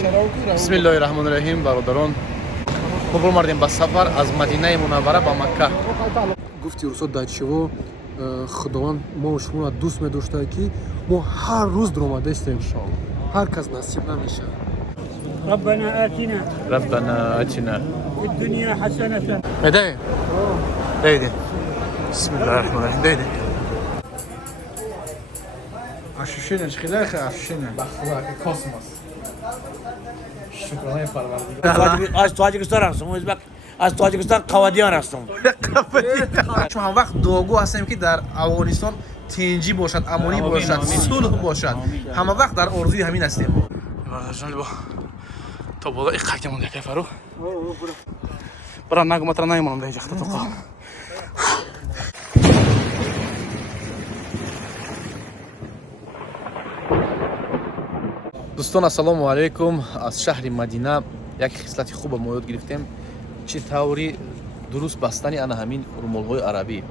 بسم الله الرحمن الرحیم برادران ما برآمدیم به سفر از مدینه منوره به مکه. گفتی رسول دایچیو خداوند ما و شما را دوست می‌داشته که ما هر روز درآمده استیم. هر کس نصیب نمیشه. ربنا آتنا في الدنيا حسنة. مدای دیدی بسم الله الرحمن الرحیم دیدی اشوشینش خیلی اشوشینه بخدا که کاسماس شکرانه پروردگار از تاجیکستان هستم. از تاجیکستان قوادیان هستم. چون هم وقت دعاگو هستیم که در افغانستان تنجی باشد، امانی باشد، صلح باشد. همه وقت در آرزوی همین هستیم. برادران با تا بالا این خاک مونده که فرو برا نگو متر نمیمونم دیگه تو قا دوستان السلام علیکم. از شهر مدینه یک خصلت خوب ما یاد گرفتیم، چه طوری درست بستنی انا همین رمال‌های عربی.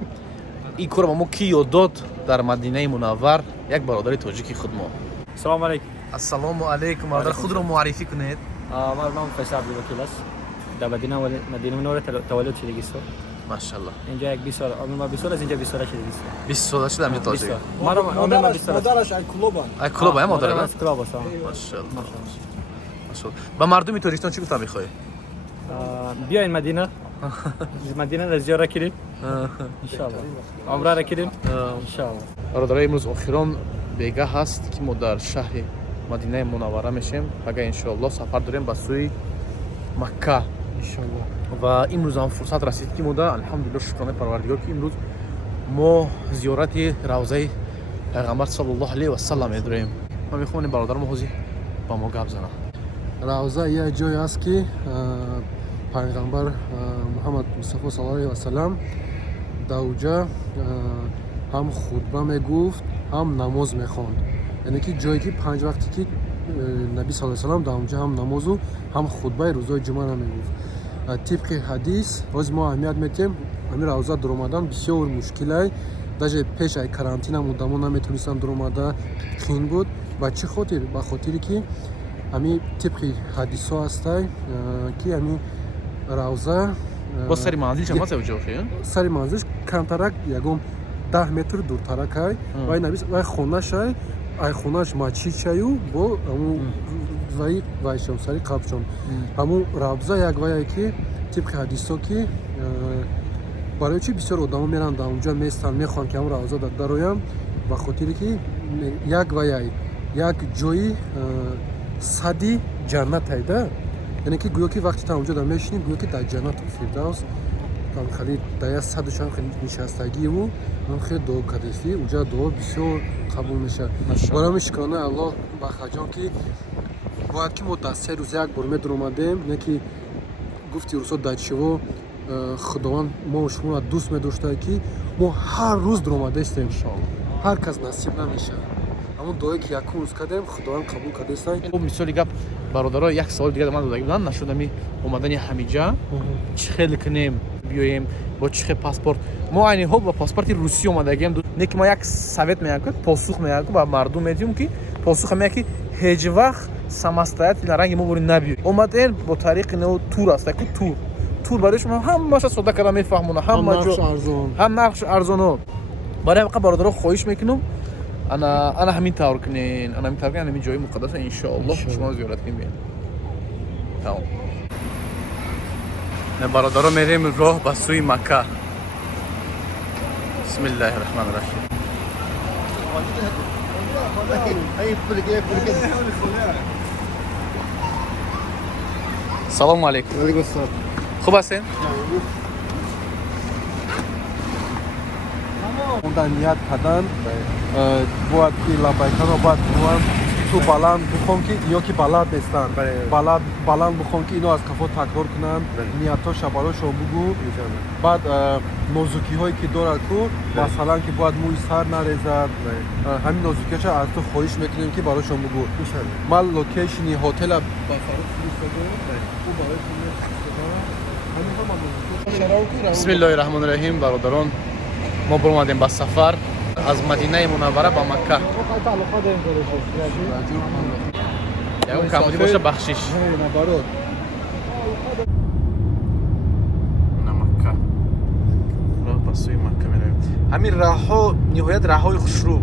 این کار ما کی یاد داد در مدینه منور؟ یک برادر تاجیکی خود ما. السلام علیکم. السلام علیکم. برادر خود رو معرفی کنید. من نام فیصل عبدالوکیل است. در مدینه منوره تولد شدگی است. ماشاءالله. اینجا یک 20 سال، عمر 20 سال از اینجا 20 سال شدگی است. 20 سال شده اینجا تاجیک. ما عمر 20 سال. مادرش ای کلوبا. ای کلوب هم مادر از کلوب است. ماشاءالله. ماشاءالله. با مردم تاجیکستان چی گفتم میخوای؟ بیاین مدینه. مدینه را زیارت کنید. ان شاء الله. عمره را کنید. ان شاء الله. برادرای امروز اخیران بیگه هست که ما در شهر مدینه منوره میشیم. اگه ان شاء الله سفر داریم به سوی مکه ان شاء الله. و امروز هم فرصت رسید که ما در الحمدلله شکرانه پروردگار که امروز ما زیارت روضه پیغمبر صلی الله علیه و سلم می‌داریم. ما میخوام برادر ما حوزی با ما گپ زنه. روضه یک جایی است که پیغمبر محمد مصطفی صلی الله علیه و سلم در اونجا هم خطبه میگفت هم نماز میخواند. یعنی که جایی که 5 وقتی که نبی صلی الله علیه و سلم در اونجا هم نماز و هم خطبه روزهای جمعه را میگفت. طبق حدیث از ما اهمیت میتیم همین روضه در آمدن بسیار مشکله. даже پیش ای карантина مدام نمیتونستن در آمده خین بود. با چه خاطر؟ به خاطری که همین طبق حدیث ها هسته که همین روضه با سری منزل چه ماسه وجود خیلی؟ سری منزلش کمترک یکم 10 متر دورترک های و این نبیس و خونش های ای خونش ماچی چایو با همون وایشون سری قبشون همون روضه یک وایی که طبق حدیث ها که برای چی بسیار آدم میرن در اونجا میستن میخوان که همون روضه درایم و خاطری که یک وایی یک جایی صدی جنت هایده. یعنی که گویا که وقتی تا اونجا در میشینیم گویا که در جنت فردوس هم خیلی در صدش هم خیلی نشستگی و هم خیلی دعا کردی اونجا دعا بسیار قبول میشه. برام شکرانه الله بخجان که باید که ما در 3 روز یک بار میدر اومدیم. نه که گفتی رسول دایچیو خداوند ما و شما را دوست می‌داشته که ما هر روز در اومده استیم. هر کس نصیب نمیشه. همون دعایی که یک روز کردیم خداوند قبول کرده است. خب مثالی گپ برادرها یک سوال دیگه من داده بودن نشد می اومدن همینجا چه خیلی کنیم بیایم با چه پاسپورت ما عین حال با پاسپورت روسی اومدگیم نه که ما یک سویت میگم پاسخ میگم با مردم میدیم که پاسخ میگه که هیچ وقت سمستایت لرنگ ما بری نبی اومدن با طریق نو تور است که تور برای شما هم باشه سودا کردن میفهمونه هم ارزان هم نقش ارزانو برای واقع برادرها خواهش میکنم انا همین طور کنین انا همین طور کنین همین جای مقدس ان شاء الله شما زیارت کنین. تمام. نه برادرها میریم راه به سوی مکه. بسم الله الرحمن الرحیم. سلام علیکم. علیکم السلام. خوب هستین؟ اون نیت کردن باید که لبایکان رو باید تو بلند بخون که یا که بلد نیستن بلند بخون که اینو از کفا تکرار کنن نیت ها شبالاشون بگو. بعد نازوکی هایی که دارد کو مثلا که باید موی سر نریزد همین نازوکی ها از تو خواهش میکنیم که براشون بگو. من لوکیشنی هتل با فرود بسم الله الرحمن الرحیم. برادران ما برآمدیم به سفر از مدینه منوره به مکه. اون کمودی باشه بخشش نبارات مکه راه به سوی مکه میرویم. همین راهها نهایت راههای خوشرو.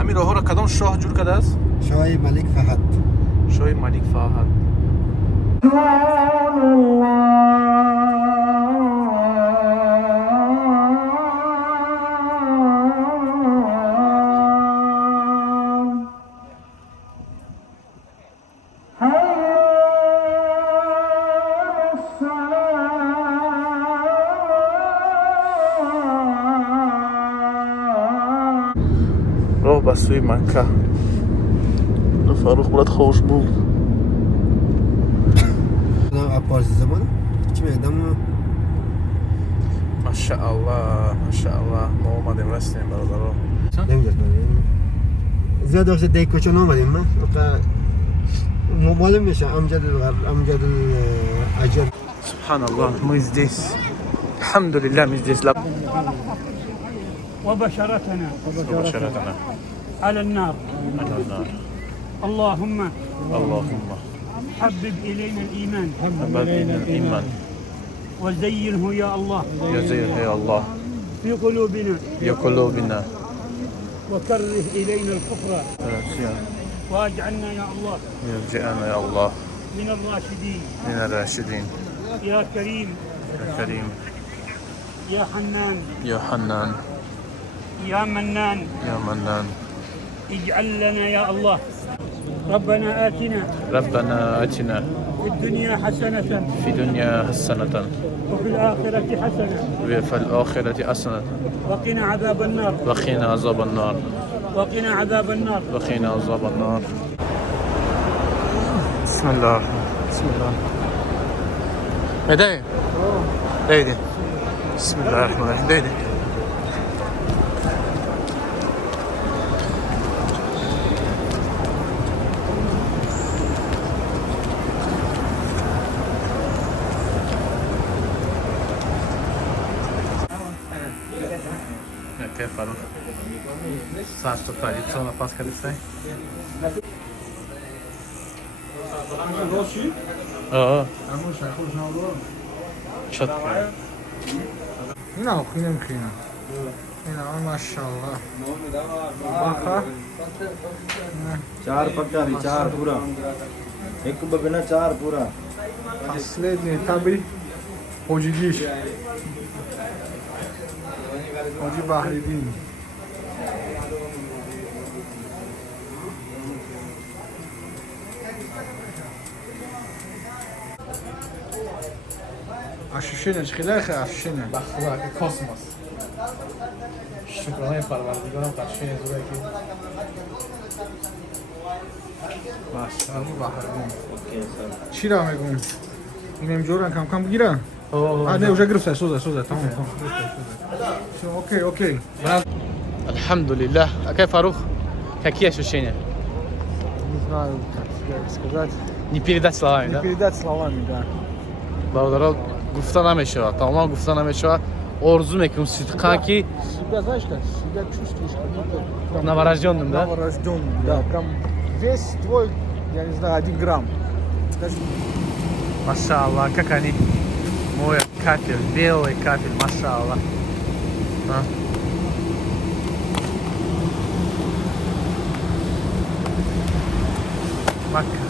همین راهها را کدام شاه جور کرده است؟ شاه ملک فهد. شاه ملک فهد. راه به سوی مکه. فاروق بلد خوش بود. عباس زمان چی میدم؟ ماشاءالله ماشاءالله ما اومدیم رسیدیم برادرها. نمیدونم زیاد وقت دیگه نمیدیم من معلوم میشه امجد اجر. سبحان الله мы здесь. الحمد لله мы здесь. وبشرتنا وبشرتنا على النار. على النار. اللهم اللهم حبب إلينا الإيمان حبب إلينا الإيمان وزينه يا الله يزينه يا الله في قلوبنا في قلوبنا وكره إلينا الكفر واجعلنا يا الله يرجعنا يا الله من الراشدين من الراشدين. يا كريم يا كريم يا حنان يا حنان يا منان يا منان. اجعل لنا يا الله ربنا آتنا ربنا آتنا في الدنيا حسنة في دنيا حسنة وفي الآخرة حسنة وفي الآخرة حسنة وقنا عذاب النار وقنا عذاب النار وقنا عذاب النار وقنا عذاب النار. بسم الله بسم الله. هداية هداية. بسم الله الرحمن الرحيم. هداية كيف فاروق؟ صار تطلع تصور باس كده اه شط نه خیلی خیلی اینا ماشاءالله باخا 4 पक्का भी 4 पूरा एक बगना 4 पूरा последний табри حاجیگیش حاجی بحریدین ощущение خیلی ощущение بخدا که کاسموس شکرانه پروردگارم قشنگ زوره که ماشاءالله بحریدین چی را میگم اینم جورن کم کم بگیرم نه уже грызся سوزه تمام اوكي الحمد لله. كيف فاروق؟ Какие ощущения? не знаю как сказать Не передать словами, да? передать словами да برادرها گفته نمیشه تمام گفته نمیشه. آرزو میکنم صدقا که себя знаешь как себя чувствуешь как будто новорожденным, да? новорожденным да прям весь твой я не знаю 1 грамм даже Машаллах, как они моют кафель, белый кафель, машаллах. А? Макка.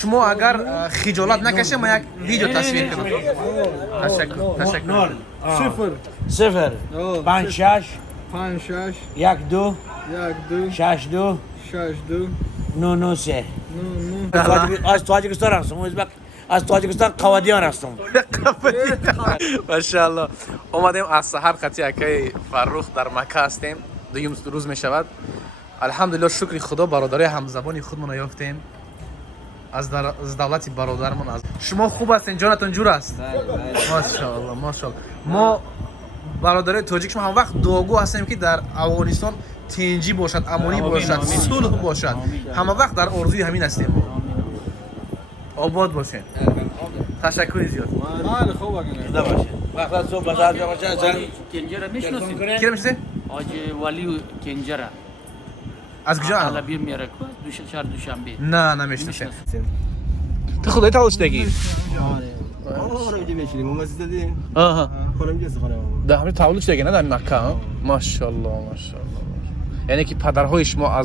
شما اگر خجالت نکشه ما یک ویدیو تصویر کنم. تشکر. صفر صفر پنج شش 5 6 یک دو 1 2 شش دو 6 2 نو نو سه no از تاجیکستان هستم. از تاجیکستان قوادیان هستم. ماشاءالله. اومدیم از سحر خطی اکای فرخ در مکه هستیم. دویم روز می شود. الحمدلله شکر خدا برادرای همزبانی خودمون یافتیم. از دولت برادرمون. از شما خوب هستین؟ جانتون جور است؟ ماشاءالله ماشاءالله. ما برادرای تاجیک شما هم وقت دعاگو هستیم که در افغانستان تنجی باشد، امانی باشد، صلح باشد. همه وقت در آرزوی همین هستیم. آباد باشین. تشکر زیاد. زنده باشه. وقت صبح بازار باشه. کنجره میشناسید؟ کی میشه؟ حاجی ولی کنجره از کجا؟ علبی میاره شهر دوشنبه. نه نمیشناسم. تو خودت آلشتگی؟ خانم اینجا بشینیم مسجد دیدی آها. خانم اینجا خانم در همین تولدشتگی نه در مکه ها؟ ماشاءالله ماشاءالله. یعنی که پدرهای شما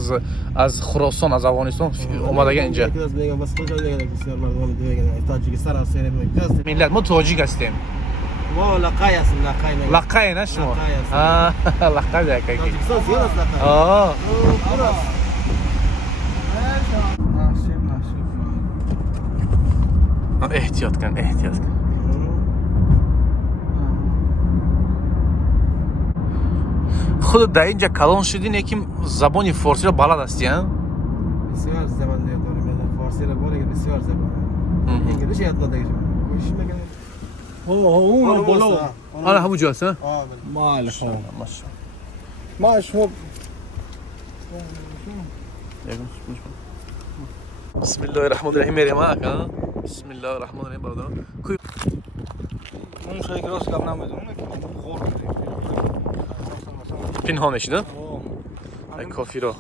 از خراسان از افغانستان اومدگی اینجا. میگم بس کجا دیگه بسیار مردم دیگه تاجیکستان هست میگم ملت ما تاجیک هستیم. ما لقای هستیم لقای نه لقای نه شما؟ لقای دیگه کی؟ تاجیکستان زیاد است لقای آه. احتیاط کن احتیاط کن. خود در اینجا کلان شدین یکی زبان فارسی را بلد هستی ها؟ بسیار زبان زیاد داریم فارسی را بوله بسیار زبان انگلیسی یاد نداریم گوش میگم اون بالا آره همون جاست ها؟ مال ماشاءالله ما شو بسم الله الرحمن الرحیم میری معك ها؟ بسم الله الرحمن الرحیم برادران کوی اون شایی که راست کم نمیدونه خور پنهانش نه؟ ای کافی رو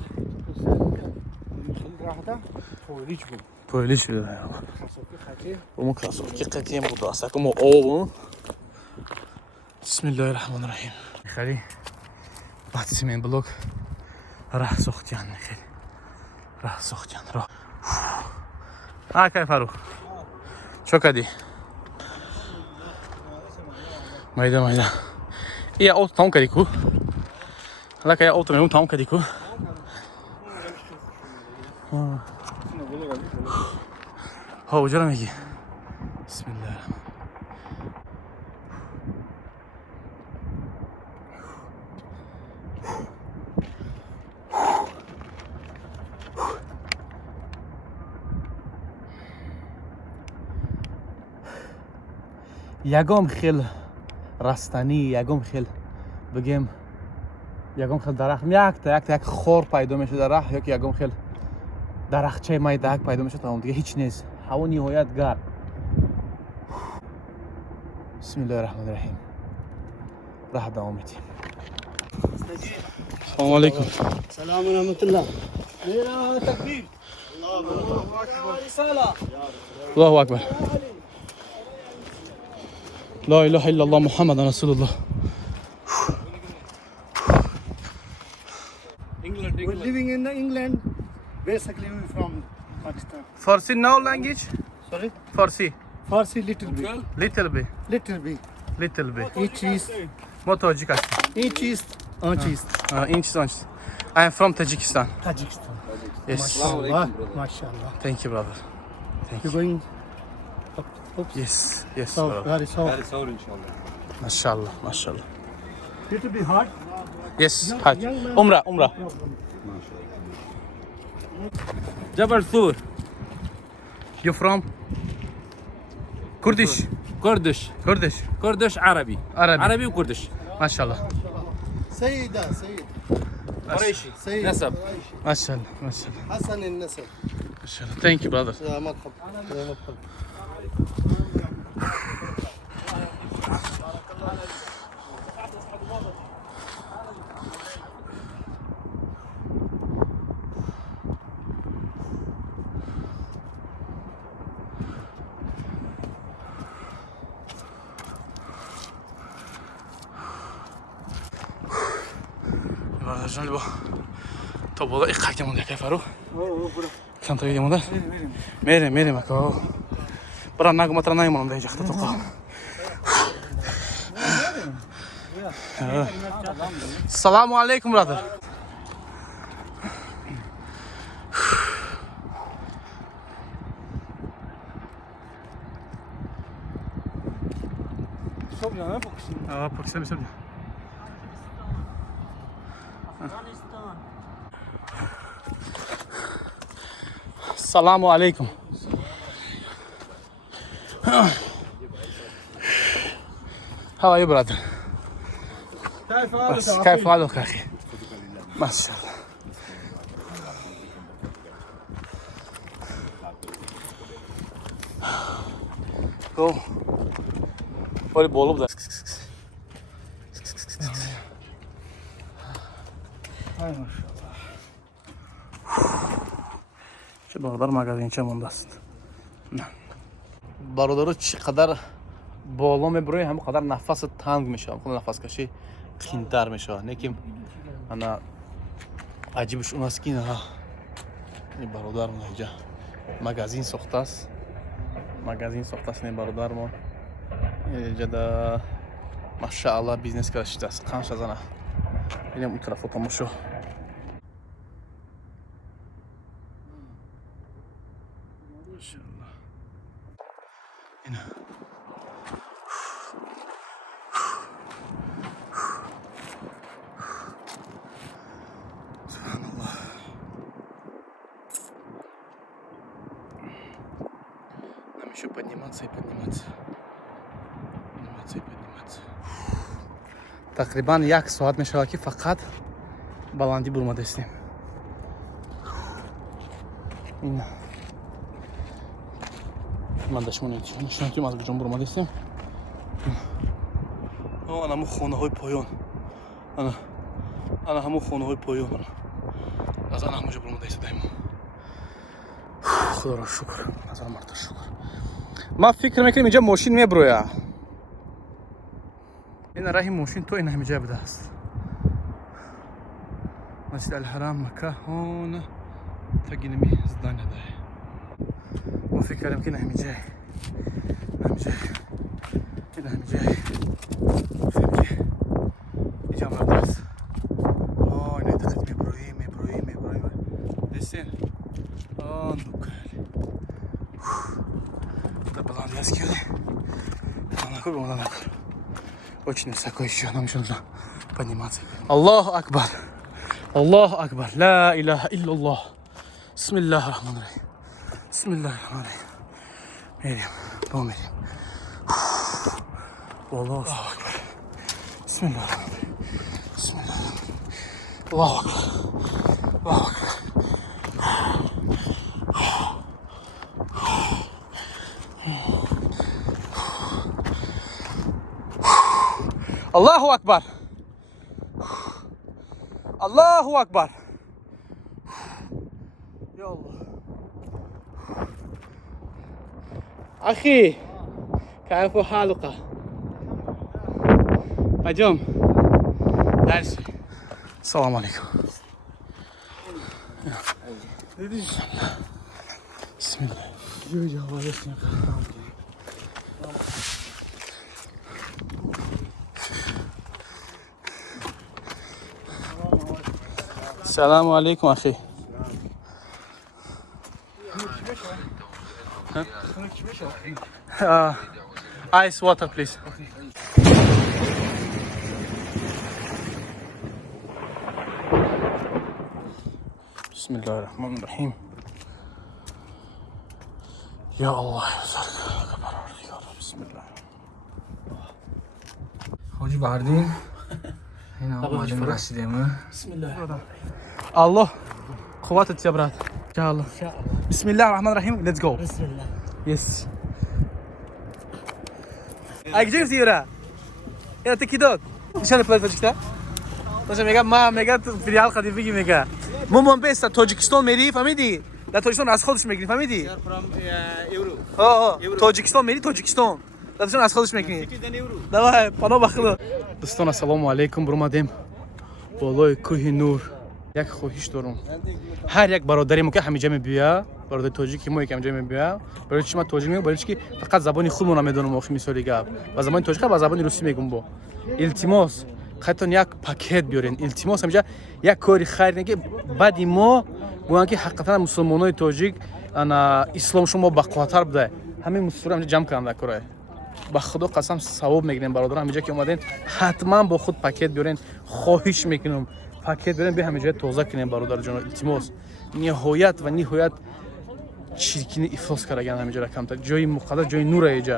پویلیش شده اون کلاسوفکی قطعی هم بود اصلا که ما آبون بسم الله الرحمن الرحیم خیلی بعد سیمین بلوک راه سختیان خیلی راه سختیان راه کی فاروق چو کدی مایده یا اوت تام کدی کو حالا که اوت میون تام کدی کو ها وجرا میگی بسم الله یگام خیل رستنی یگام خیل بگیم یگام خیل درخت یک خور پیدا میشه در راه یا که یگام خیل درختچه مای داغ پیدا میشه تمام دیگه هیچ نیست هوا نهایت گرم بسم الله الرحمن الرحیم راه دوام میدیم السلام علیکم سلام و رحمت الله میرا تکبیر الله اکبر رساله الله اکبر لا اله الا الله محمد رسول الله We're living in England. Basically, we're from Pakistan. Farsi no language Sorry? Farsi Farsi little bit. little bit Little bit. Each is, ما تاجیک هستیم each is, اینچ I am from Tajikistan Tajikistan. yes MashaAllah. MashaAllah. thank you brother You're going yes so brother very soft. mashallah mashallah Little bit hard. yes hajj umrah جبل ثور you from Kurdish كردش عربي عربي وكردش ما شاء الله سيدة سيد قريشي سيد نسب ما شاء الله ما شاء الله حسن النسب. ما شاء الله thank you brother يا مرحبا يا مرحبا. برادرجان با تا بالا این قایده مونده که فرو کم تا مونده میریم اکا برا نگو متر نمیمونم در جخت تو قا السلام علیکم برادر Pakistan mesela. Selamu aleyküm. How are you, brother? بس كيف حالك أخي؟ ما شاء الله. Go. Böyle bolup da. Hay maşallah. Şu barodar magazinçe mondast. Barodaro çi kadar بالا میبره هم قدر نفس تنگ میشه خود نفس کشی قین‌تر میشه نکیم انا عجیبش اون است که نه این برادر من اینجا مغازین ساخته است این برادر ما اینجا دا ماشاءالله بیزنس کرده است قانش از انا اینم اون طرف تماشا ماشاءالله اینا еще подниматься и подниматься. Тақрибан 1 соат мешавад ки фақат баландӣ бурмада ҳастем. Ин ман дашмон нишон ки аз куҷо бурмада ҳастем. Ана ҳамун хонаҳои поён. Ана ҳамун хонаҳои поён. Аз ана ҳамуҷо бурмада ҳастем. Худоро шукр. Ҳазор марта шукр. ما فکر میکنم اینجا ماشین میبروه این راهی ماشین تو این همینجا بوده است مسجد الحرام مکه هون تگینمی زدان ده ما فکر کردم که این همینجا این همینجا گفتم که اینجا مرده است این تقید میبروی دستین آن دوکالی баланс яскиёде накур бомада накур очень высоко ещё нам ещё нужно подниматься Аллаху акбар ла илаха иллаллах бисмиллахир рахманир рахим мерим померим Аллаху акбар бисмиллахир Аллаху акбар Allahu Akbar. Allahu Akbar. Ya Allah. Akhi, كيف حالك؟ هجوم. درس. السلام عليكم. بسم الله. السلام عليكم أخي. Ice water please. بسم الله الرحمن الرحيم. يا الله يا رب بسم الله. حاجی بردین اینا اومدیم رسیدیم بسم الله الله قوتت يا برات ان شاء الله بسم الله الرحمن الرحيم let's go بسم الله yes اگه زیرا یا تکیدات نشان پلاتوچتا باشه میگم فریال خدیفی میگه مامان بیست تاجیکستان میری فهمیدی در تاجیکستان از خودش میگیری فهمیدی تاجیکستان میری تاجیکستان دادشون از خودش میکنی давай پناه بخدا دوستان السلام علیکم برامدیم بالای کوه نور یک خواهش دارم هر یک برادریم که همینجا میبیا برادر تاجیکی ما که همینجا میبیا برای چی ما تاجیک میگم برای چی فقط زبانی خودمون میدونم آخه مثالی گپ و زبان تاجیک و زبان روسی میگم با التماس خاطر یک پاکت بیارین التماس همینجا یک کاری خیر نگه بعد ما گویان که حقیقتا مسلمانای تاجیک انا اسلام شما بقواتر بده همین مسلمان همینجا جمع کردن کارای ба худо қасам савоб мегирем бародарон, ҳамиҷа ки омаден ҳатман бо худ пакет биёрен. хоҳиш мекунам пакет биёрен, бия ҳамиҷа тоза кунем бародарҷон, илтимос. ниҳоят ва ниҳоят чиркини ифлос кардагаан ҳамиҷа камтар. ҷои муқаддас, ҷои нура эҷа.